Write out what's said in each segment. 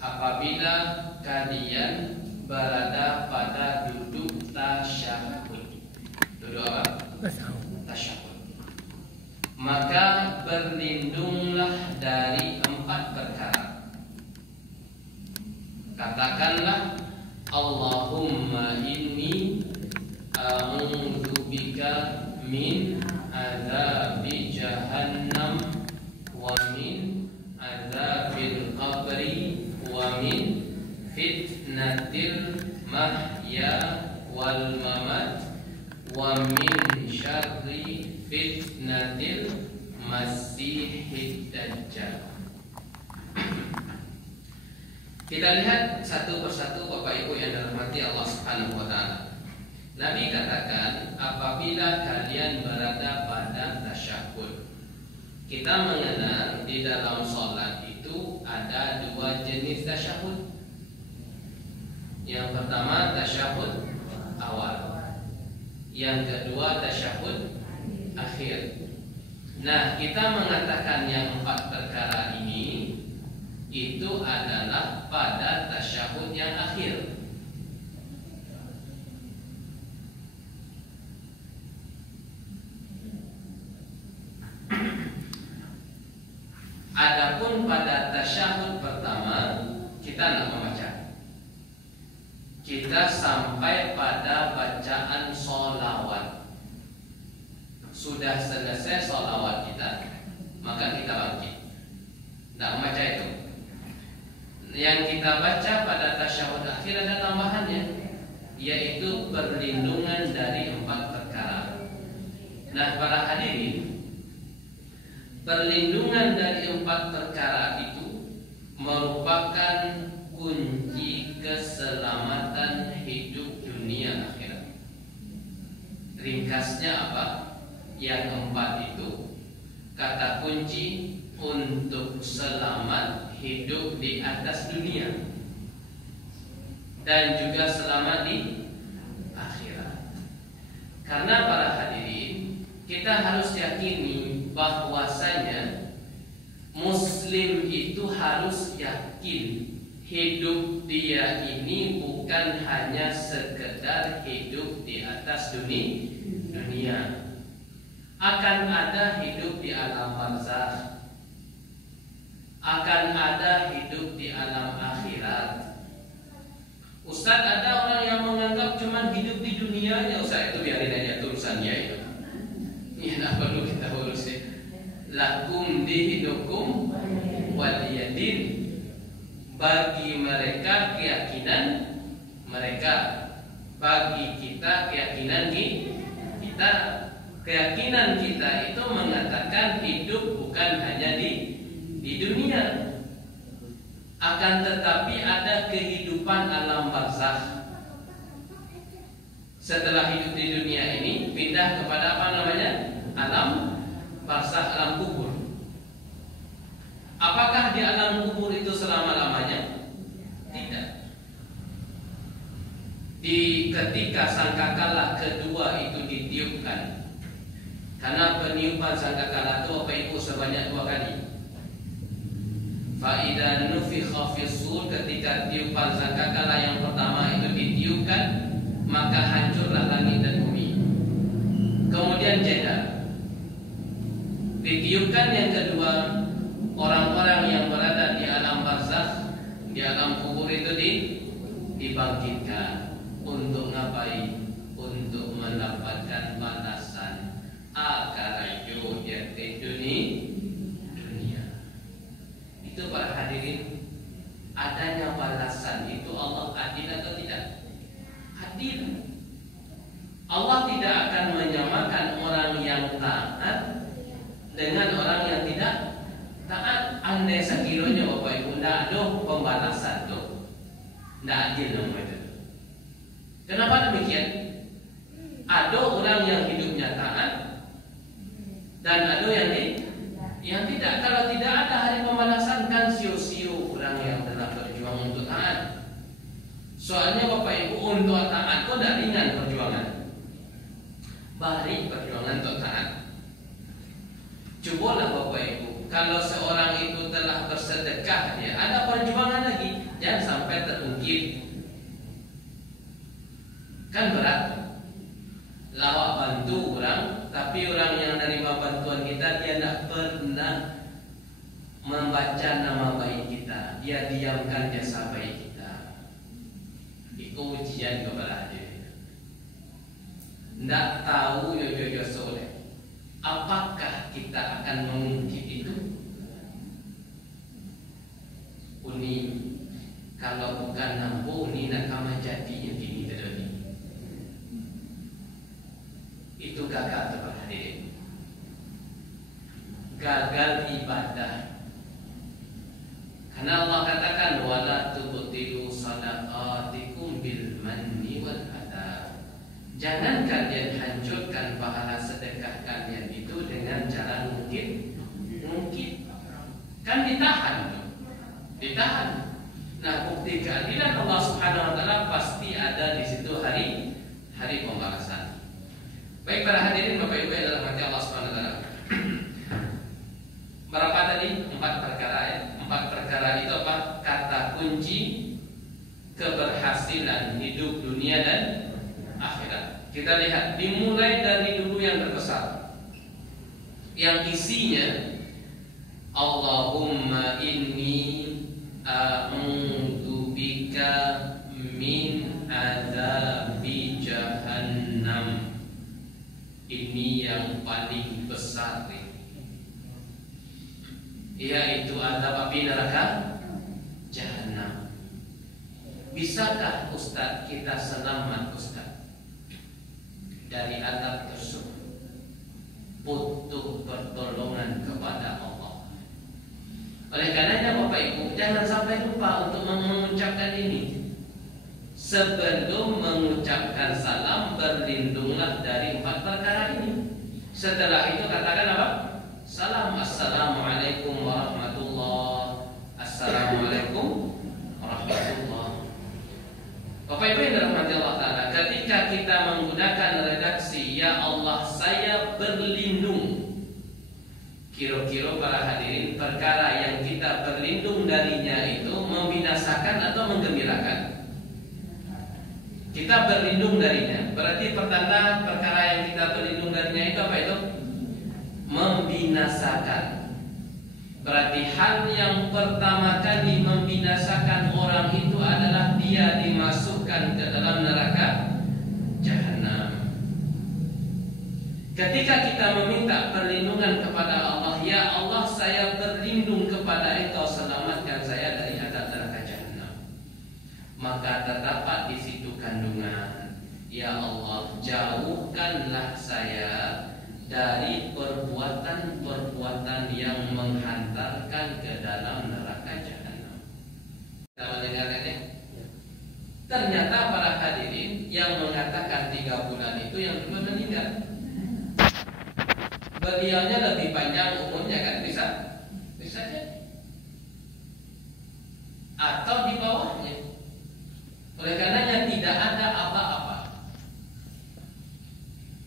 apabila kalian berada pada duduk tasyahud. Duduk apa? Tasyahud. Maka berlindunglah dari 4 perkara. Katakanlah, Allahumma inni a'udzubika min azabi jahannam wa min azabil qabri wa min fitnatil mahya wal mamat wa min syarri fitnatil masihid dajjal. Kita lihat satu persatu Bapak Ibu yang dirahmati Allah Subhanahu wa taala. Nabi katakan, apabila kalian berada pada tasyahud. Kita mengenal di dalam sholat itu ada 2 jenis tasyahud. Yang pertama tasyahud awal, yang kedua tasyahud akhir. Nah, kita mengatakan yang 4 perkara ini itu adalah pada tasyahud yang akhir. Adapun pada tasyahud pertama kita tidak membaca. Kita sampai pada bacaan sholawat. Sudah selesai sholawat kita, maka kita bangkit. Tidak membaca itu. Yang kita baca pada tasyahud akhir ada tambahannya, yaitu perlindungan dari 4 perkara. Nah, para hadirin, perlindungan dari 4 perkara itu merupakan kunci keselamatan hidup dunia akhirat. Ringkasnya apa? Yang 4 itu kata kunci untuk selamat hidup di atas dunia dan juga selamat di akhirat. Karena para hadirin, kita harus yakini bahwasanya Muslim itu harus yakin hidup dia ini bukan hanya sekedar hidup di atas dunia. Akan ada hidup di alam barzakh, akan ada hidup di alam akhirat. Ustaz, ada orang yang menganggap cuma hidup di dunia, ya Ustaz, itu biarin aja urusan dia itu. Ya, tidak perlu kita urusin. Lakum dihidukum waliyadin. Bagi mereka keyakinan mereka, bagi kita keyakinan kita. Keyakinan kita itu mengatakan hidup bukan hanya di dunia, akan tetapi ada kehidupan alam barzakh. Setelah hidup di dunia ini pindah kepada apa namanya? Alam barzakh, alam kubur. Apakah di alam kubur itu selama-lamanya? Tidak. Di ketika sangkakala kedua itu ditiupkan, karena peniupan sangkakala itu Bapak Ibu sebanyak 2 kali. Fa'idha nufikha fis-sur, ketika tiupan sangkakala yang pertama itu ditiupkan, maka hancurlah langit dan bumi. Kemudian jeda. Ditiupkan yang kedua, orang-orang yang berada di alam barzakh, di alam kubur itu dibangkitkan. Untuk ngapain? Untuk mendapatkan balasan akarajo di dunia. Itu para hadirin, adanya balasan itu Allah adil atau tidak? Adil. Allah tidak akan menyamakan orang yang taat dengan orang yang tidak taat. Andai sekiranya Bapak Ibu tidak ada pembalasan tuh, tidak adil namanya. Kenapa demikian? Ada orang yang hidupnya taat dan ada yang tidak. Kalau tidak ada hari pembalasan, kan sio-sio orang yang telah berjuang untuk taat. Soalnya Bapak Ibu, untuk taat kok tidak ringan perjuangan. Bari perjuangan untuk taat. Cobalah Bapak Ibu, kalau seorang itu telah bersedekah, dia ada perjuangan lagi. jangan sampai terungkit. Kan berat. Lawak bantu orang, tapi orang yang menerima bantuan kita dia tidak pernah membaca nama baik kita, dia diamkan jasa baik kita. Itu ujian kepada diri. Tidak tahu yo soleh, apakah kita akan mengungkit itu? Uni kalau bukan nampu ni nak kama jadi yang kini terjadi. Itu gagal teman hadirin. Gagal ibadah. Karena Allah katakan wala tubtilu sadaqatikum bil manni wal adha. Jangan kalian hancurkan pahala sedekah kalian itu dengan cara mungkin. Kan ditahan. Nah, bukti keadilan Allah Subhanahu wa taala pasti ada di situ hari pembalasan. Baik para hadirin Bapak Ibu yang dalam hati Allah Subhanahu wa taala. Berapa tadi? 4 perkara ya. 4 perkara itu apa? Kata kunci keberhasilan hidup dunia dan akhirat. Kita lihat dimulai dari dulu yang terbesar. Yang isinya Allahumma inni a'udzu bika min adzabi jahannam. Ini yang paling besar, yaitu azab api neraka jahanam. Bisakah Ustaz kita selamat Ustaz dari azab tersebut? Butuh pertolongan kepada Allah. Oleh karenanya Bapak Ibu jangan sampai lupa untuk mengucapkan ini. Sebelum mengucapkan salam, berlindunglah dari 4 perkara ini. Setelah itu katakan apa? Salam. Assalamualaikum warahmatullah. Assalamualaikum warahmatullah. Bapak Ibu yang dirahmati Allah Ta'ala, ketika kita menggunakan redaksi ya Allah saya berlindung, kira-kira para hadirin perkara yang kita berlindung darinya itu membinasakan atau menggembirakan? Kita berlindung darinya, berarti pertanda perkara yang kita berlindung darinya itu apa itu? Membinasakan. Berarti hal yang pertama kali membinasakan orang itu adalah dia dimasukkan ke dalam neraka jahanam. Ketika kita meminta perlindungan kepada Allah, ya Allah saya berlindung kepada Engkau, selamatkan saya dari azab neraka jahanam. Maka terdapat di situ kandungan, ya Allah jauhkanlah saya dari perbuatan-perbuatan yang menghantarkan ke dalam neraka jahanam. Kita mendengarkannya. Ternyata para hadirin yang mengatakan 3 bulan itu yang dulu meninggal. Beliaunya lebih panjang umurnya kan, bisa jadi. Atau di bawahnya. Oleh karenanya tidak ada apa-apa.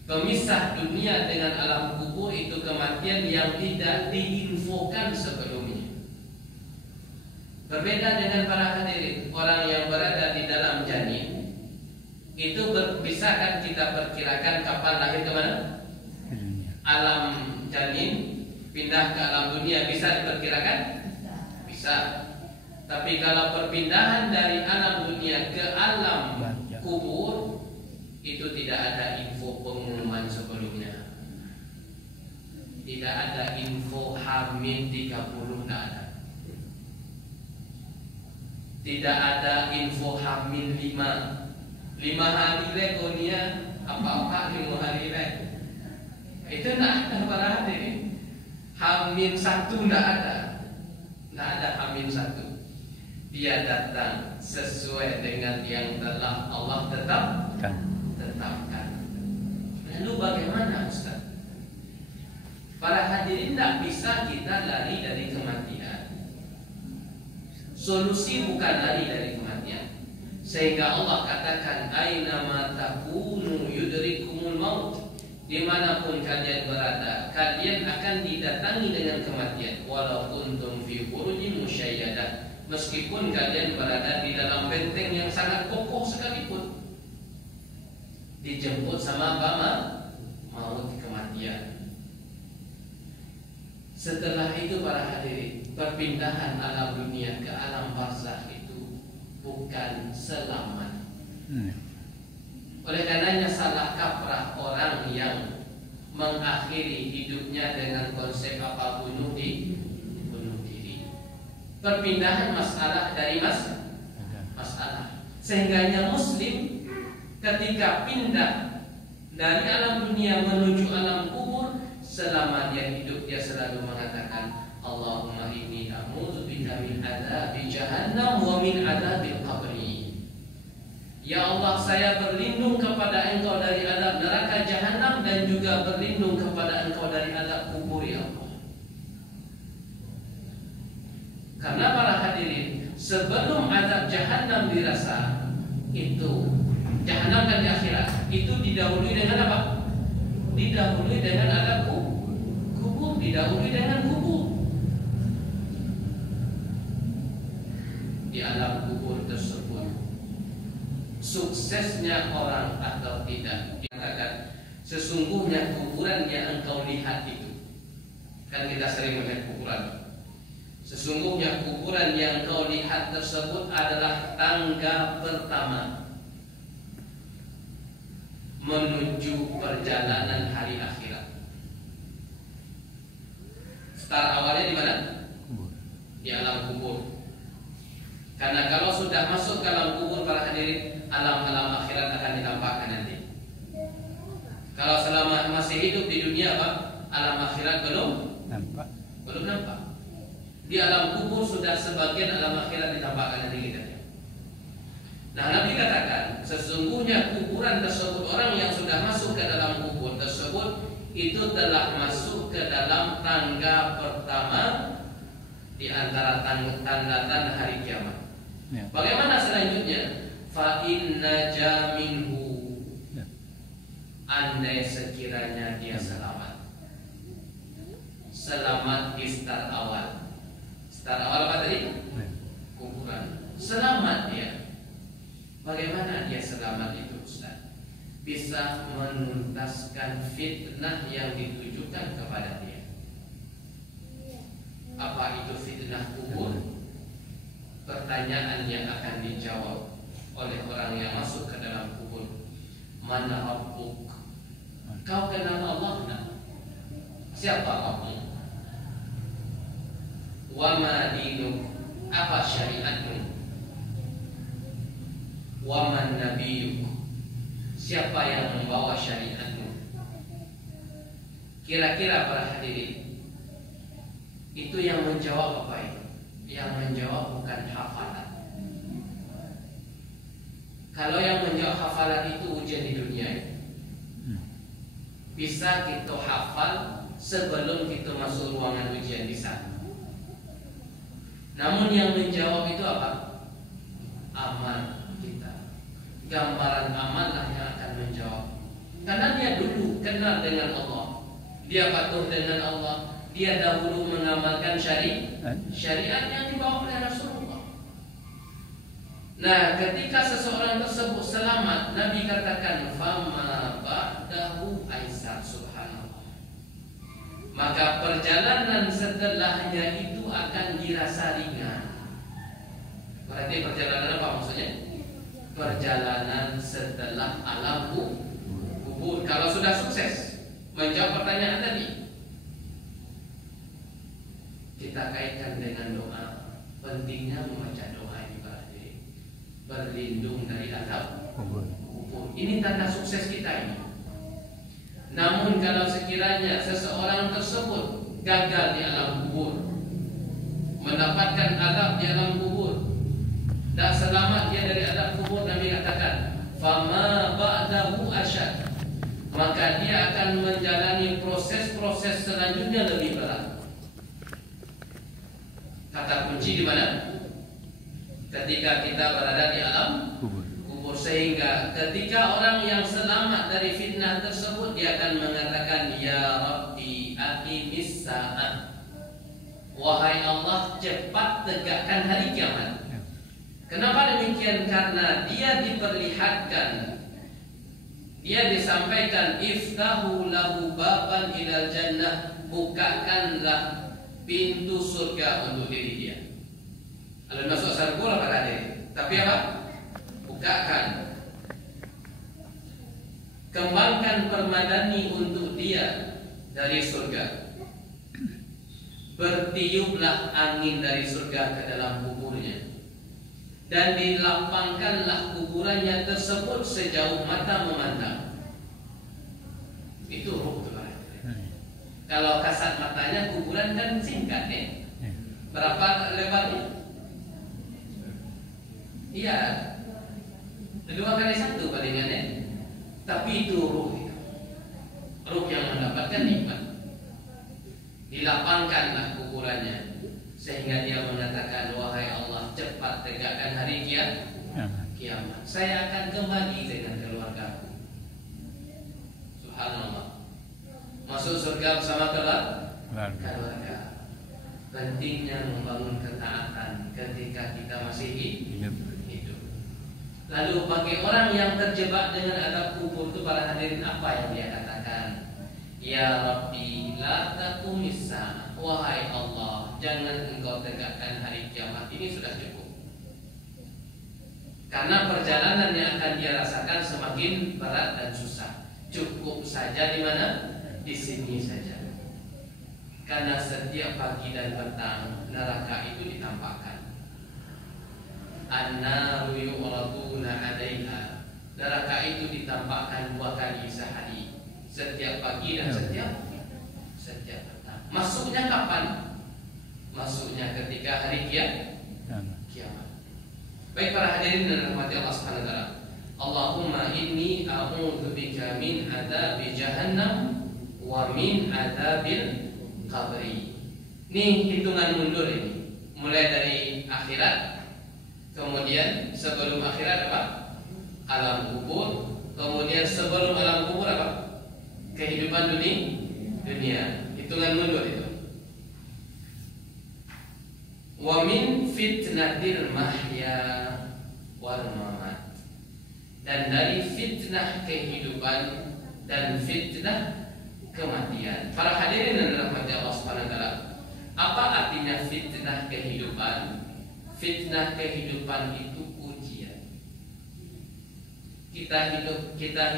Pemisah dunia dengan alam kubur itu kematian yang tidak diinfokan sebelumnya. Berbeda dengan para hadirin, orang yang berada di dalam janin itu bisa kan kita perkirakan kapan lahir ke mana? Alam janin pindah ke alam dunia bisa diperkirakan? Bisa. Tapi kalau perpindahan dari alam dunia ke alam kubur itu tidak ada info pengumuman sebelumnya. Tidak ada info hamil 30, tidak ada. Tidak ada info hamil 5 hari legonia apa-apa 5 hari leg. Itu tidak ada para hadirin. Hamil 1 tidak ada. Tidak ada hamil 1. Dia datang sesuai dengan yang telah Allah tetapkan. Lalu bagaimana Ustaz? Para hadirin tidak bisa kita lari dari kematian. Solusi bukan lari dari kematian. Sehingga Allah katakan aina ma takunu yudrikumul maut. Dimanapun kalian berada, kalian akan didatangi dengan kematian. Walau kuntum fi burujin musyayyadah, meskipun kalian berada di dalam benteng yang sangat kokoh sekalipun. Dijemput sama apa? Maut, kematian. Setelah itu para hadirin, perpindahan alam dunia ke alam barzakh itu bukan selamat. Oleh karenanya salah kaprah orang yang mengakhiri hidupnya dengan konsep apa bunuh diri. Perpindahan masalah dari masalah. Sehingganya Muslim ketika pindah dari alam dunia menuju alam kubur, selama dia hidup dia selalu mengatakan Allahumma inni a'udzubika min adzabi jahannam wa min adzabil qabri. Ya Allah, saya berlindung kepada Engkau dari azab neraka jahanam dan juga berlindung kepada Engkau dari azab kubur, ya Allah. Karena para hadirin, sebelum azab jahanam dirasa, itu jahanam dan di akhirat itu didahului dengan apa? Didahului dengan azab kubur, didahului dengan kubur. Di alam kubur tersebut suksesnya orang atau tidak dikatakan sesungguhnya kuburan yang engkau lihat itu, kan kita sering melihat kuburan. Sesungguhnya kuburan yang engkau lihat tersebut adalah tangga pertama menuju perjalanan hari akhirat. Start awalnya di mana? Di alam kubur. Karena kalau sudah masuk ke alam kubur para hadirin, alam-alam akhirat akan ditampakkan nanti. Kalau selama masih hidup di dunia apa? Alam akhirat belum nampak. Di alam kubur sudah sebagian alam akhirat ditampakkan nanti kita. Nah, Nabi katakan sesungguhnya kuburan tersebut, orang yang sudah masuk ke dalam kubur tersebut itu telah masuk ke dalam tangga pertama di antara tanda-tanda hari kiamat. Bagaimana selanjutnya? Fa inna jaminhu, andai sekiranya dia selamat di start awal. Start awal apa tadi? Kuburan. Selamat dia. Bagaimana dia selamat itu, Ustaz? Bisa menuntaskan fitnah yang ditujukan kepada dia. Apa itu fitnah kubur? Pertanyaan yang akan dijawab oleh orang yang masuk ke dalam kubur. Mana Rabbuk? Kau kenal Allah tak? Siapa Rabbmu? Wa ma dinuk? Apa syariatmu? Wa man nabiyuk? Siapa yang membawa syariatmu? Kira-kira para hadirin, itu yang menjawab apa itu? Yang menjawab bukan hafalan. Kalau yang menjawab hafalan itu ujian di dunia ini. Bisa kita hafal sebelum kita masuk ruangan ujian di sana. Namun yang menjawab itu apa? Amal kita. Gambaran amal lah yang akan menjawab. Karena dia dulu kenal dengan Allah, dia patuh dengan Allah, dia dahulu mengamalkan syariat yang dibawa oleh Rasulullah. Nah, ketika seseorang tersebut selamat, Nabi katakan fama ba'dahu aisar, subhanallah. Maka perjalanan setelahnya itu akan dirasa ringan. Berarti perjalanan apa maksudnya? Perjalanan setelah alam kubur. Kalau sudah sukses menjawab pertanyaan tadi, kita kaitkan dengan doa. Pentingnya membaca doa ini berarti berlindung dari azab kubur. Ini tanda sukses kita ini. Namun kalau sekiranya seseorang tersebut gagal di alam kubur, mendapatkan azab di alam kubur, tak selamat dia dari azab kubur, Nabi katakan fama ba'dahu asyad, maka dia akan menjalani proses-proses selanjutnya lebih berat. Kata kunci di mana? Ketika kita berada di alam kubur. Sehingga ketika orang yang selamat dari fitnah tersebut, dia akan mengatakan ya Rabbi aqimis sa'ah. wahai Allah, cepat tegakkan hari kiamat. Kenapa demikian? Karena dia diperlihatkan, dia disampaikan, iftahu lahu baban ilal jannah, bukakanlah pintu surga untuk diri dia. Kalau masuk surga lah pada diri, tapi apa? Bukakan. Kembangkan permadani untuk dia dari surga. Bertiuplah angin dari surga ke dalam kuburnya, dan dilapangkanlah kuburannya tersebut sejauh mata memandang. Itu ruh tuh. Kalau kasat matanya kuburan kan singkat ya. Berapa lebarnya? Iya, 2x1 palingan ya. Tapi itu ruh, ruh yang mendapatkan nikmat. Dilapangkanlah kuburannya sehingga dia mengatakan, wahai Allah, cepat tegakkan hari kiamat. Saya akan kembali dengan keluargaku. Subhanallah. Masuk surga bersama keluarga. Pentingnya membangun ketaatan ketika kita masih hidup. Lalu bagi orang yang terjebak dengan adab kubur itu, para hadirin, apa yang dia katakan? Ya Rabbi, la taqumis sa'a. Wahai Allah, jangan engkau tegakkan hari kiamat ini, sudah cukup. Karena perjalanan yang akan dia rasakan semakin berat dan susah. Cukup saja di mana? Di sini saja. Karena setiap pagi dan petang neraka itu ditampakkan. An-naru yu'raduna 'alaiha. Neraka itu ditampakkan 2 kali sehari. Setiap pagi dan setiap petang. Masuknya kapan? Masuknya ketika hari kiamat. Baik para hadirin dan rahmati Allah Subhanahu wa taala. Allahumma inni a'udzubika min adzabi jahannam wa min adzabil qabri. Ini hitungan mundur ini. Mulai dari akhirat, kemudian sebelum akhirat apa? Alam kubur, kemudian sebelum alam kubur apa? Kehidupan dunia. Hitungan mundur itu. Wa min fitnatil mahya wal mamat. Dan dari fitnah kehidupan dan fitnah kematian. Para hadirin dan rahmati Allah Subhanahu wa taala, apa artinya fitnah kehidupan? Fitnah kehidupan itu ujian. Kita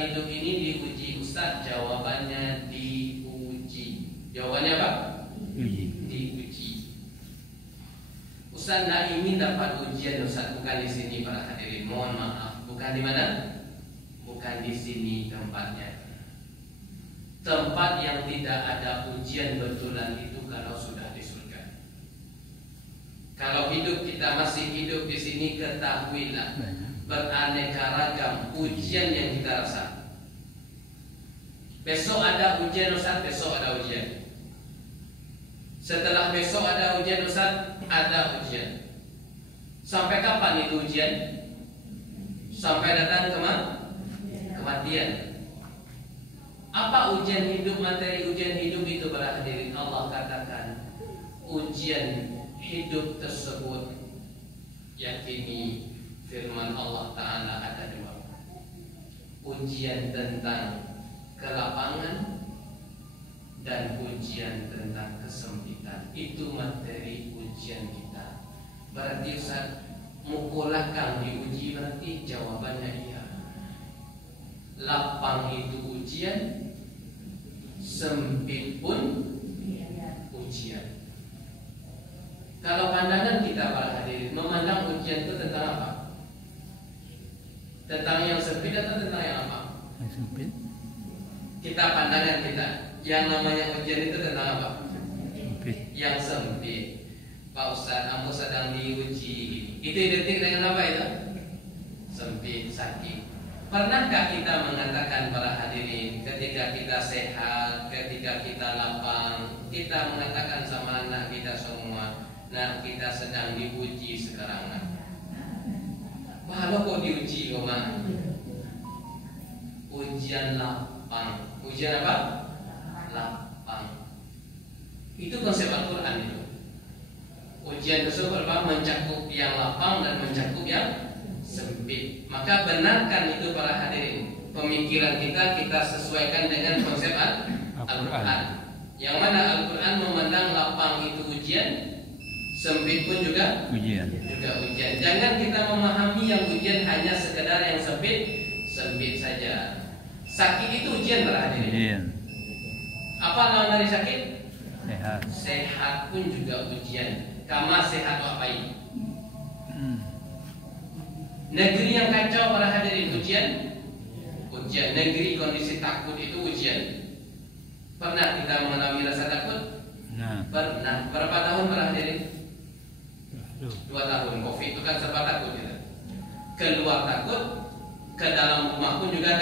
hidup ini diuji. Ustaz, jawabannya diuji. Jawabannya apa? Diuji. Ustaz, tidak ingin dapat ujian. Ustaz, bukan di sini para hadirin. Mohon maaf. Bukan di mana? Bukan di sini tempatnya. Tempat yang tidak ada ujian betulan itu kalau sudah di surga. Kalau hidup kita masih hidup di sini, ketahuilah beraneka ragam ujian yang kita rasa. Besok ada ujian Ustaz, besok ada ujian. Setelah besok ada ujian Ustaz, ada ujian. Sampai kapan itu ujian? Sampai datang kematian. Apa ujian hidup, materi ujian hidup itu para hadirin? Allah katakan ujian hidup tersebut, yakini firman Allah Ta'ala ada 2. Ujian tentang kelapangan dan ujian tentang kesempitan. Itu materi ujian kita. Berarti Ustaz, mukulakang diuji, berarti jawabannya iya. Lapang itu ujian, sempit pun ujian. Kalau pandangan kita para hadirin memandang ujian itu tentang apa? Tentang yang sempit atau tentang yang apa? Yang sempit. Kita pandangan kita, yang namanya ujian itu tentang apa? Sempit. Yang sempit. Pak Ustaz, aku sedang diuji. Itu identik dengan apa itu? Sempit, sakit. Pernahkah kita mengatakan para hadirin, ketika kita sehat, ketika kita lapang, kita mengatakan sama anak kita semua, nah kita sedang diuji sekarang. Wah, lo kok diuji kok mah? Ujian lapang. Ujian apa? Lapang. Itu konsep Al-Quran itu. Ujian tersebut mencakup yang lapang dan mencakup yang sempit. Maka benarkan itu para hadirin. Pemikiran kita sesuaikan dengan konsep Al-Quran. Yang mana Al-Quran memandang lapang itu ujian, sempit pun juga ujian. Jangan kita memahami yang ujian hanya sekedar yang sempit saja. Sakit itu ujian para hadirin. Apa lawan dari sakit? Sehat pun juga ujian. Kama sehat wa baik. Negeri yang kacau para hadirin ujian. Negeri kondisi takut itu ujian. Pernah kita mengalami rasa takut? Pernah. Berapa tahun para hadirin? 2 tahun. Covid itu kan serba takut kita. Keluar takut, ke dalam rumah pun juga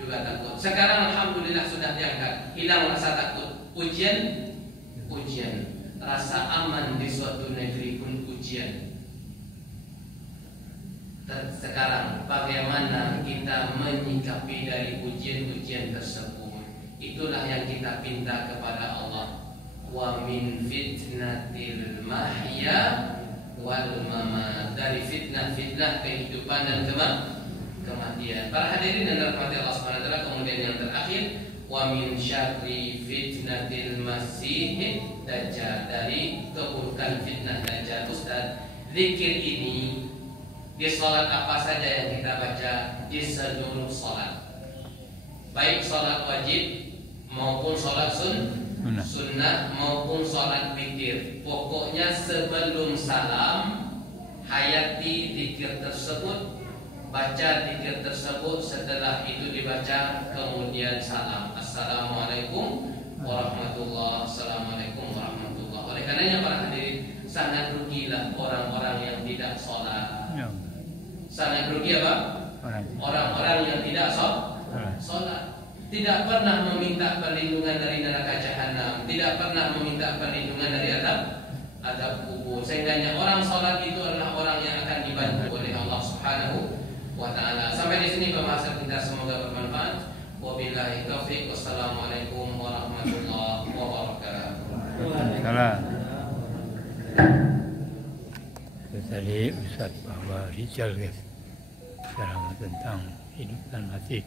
takut. Sekarang alhamdulillah sudah diangkat, hilang rasa takut. Ujian. Rasa aman di suatu negeri pun ujian. Sekarang bagaimana kita menyikapi dari ujian-ujian tersebut? Itulah yang kita pinta kepada Allah. Wa min fitnatil mahya wal mamat. Dari fitnah kehidupan dan kematian. Para hadirin dan rahmati Allah Subhanahu wa taala, kemudian yang terakhir wa min syarri fitnatil masih dajjal. Dari keburukan fitnah dajjal. Ustaz, zikir ini di salat apa saja yang kita baca di seluruh salat, baik salat wajib maupun salat sunnah maupun salat witir. Pokoknya sebelum salam hayati zikir tersebut, baca zikir tersebut, setelah itu dibaca kemudian salam. Assalamualaikum warahmatullahi wabarakatuh. Oleh karenanya para hadirin, sangat rugilah orang-orang yang tidak sholat. Sangat rugi apa? Orang-orang yang tidak sholat. Tidak pernah meminta perlindungan dari neraka jahanam, tidak pernah meminta perlindungan dari adab kubur. Sehingga orang sholat itu adalah orang yang akan dibantu oleh Allah Subhanahu wa ta'ala. Sampai di sini pembahasan kita, semoga bermanfaat. Wabillahi taufiq. Wassalamualaikum warahmatullahi wabarakatuh. Waalaikumsalam. Tadi Ustaz bahwa Rijal guys, sekarang tentang hidup dan mati.